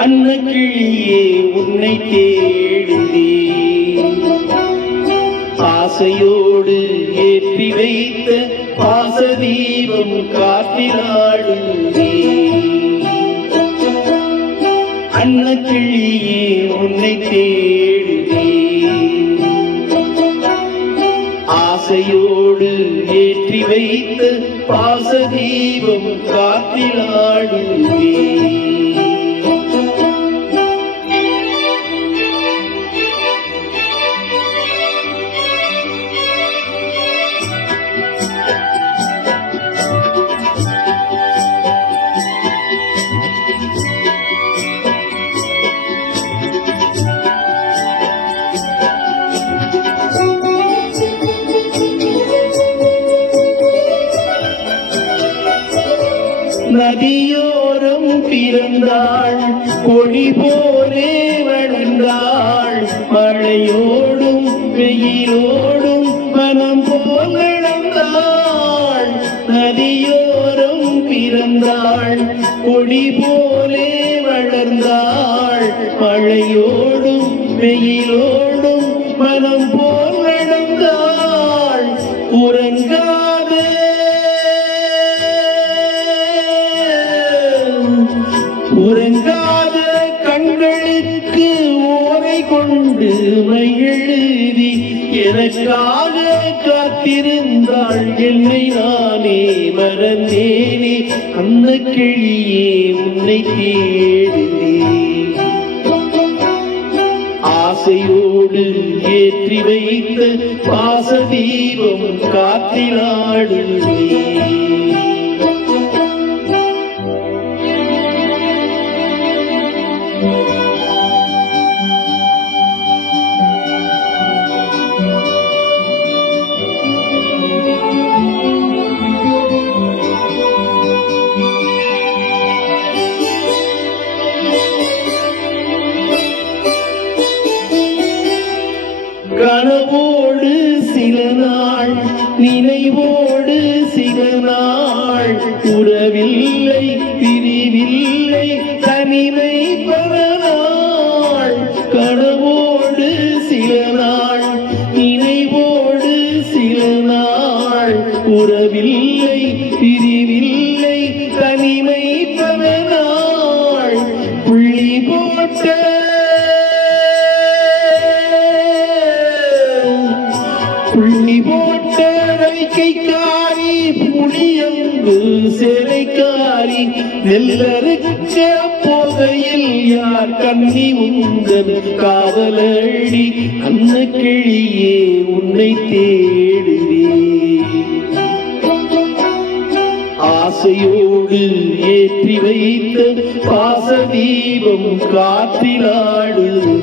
அன்ன கிளியே உன்னை தேடுந்தே ஆசையோடு ஏற்றி வைத்த பாசதீபம் அன்ன கிளியே உன்னை தேடு ஆசையோடு ஏற்றி வைத்த பாசதீபம் காத்திலாடுவே நதியோரம் பிறந்தாள் கொடி போலே வளர்ந்தாள். மழையோடும் வெயிலோடும் மனம் போல் நடந்தாள் நதியோரம் பிறந்தாள் கொடி போலே வளர்ந்தாள். மழையோடும் வெயிலோடும் மனம் போல் நடந்தாள் உறங்காதே கண்களுக்கு ஓரை கொண்டு எழுதி எனக்காக காத்திருந்தாள் என்னை நானே மறந்தேனே. அந்த கிளியே உன்னை தேடுதே ஆசையோடு ஏற்றி வைத்த பாசதீபம் காத்தினாடுவே கனவோடு சில நாள் நினைவோடு சில நாள். உறவில்லை பிரிவில்லை தனிமை பல நாள். கனவோடு சில நாள் நினைவோடு சில நாள். உறவில்லை பிரிவில்லை தனிமை பல புளியம்பு சிறைக்காரி நெல்லறுக்க போகையில் யார் கண்ணி உந்தன் காவலடி அன்ன கிளியே உன்னை தேடுவே ஆசையோடு ஏற்றி வைத்த பாச தீபம் காற்றிலாடுதே.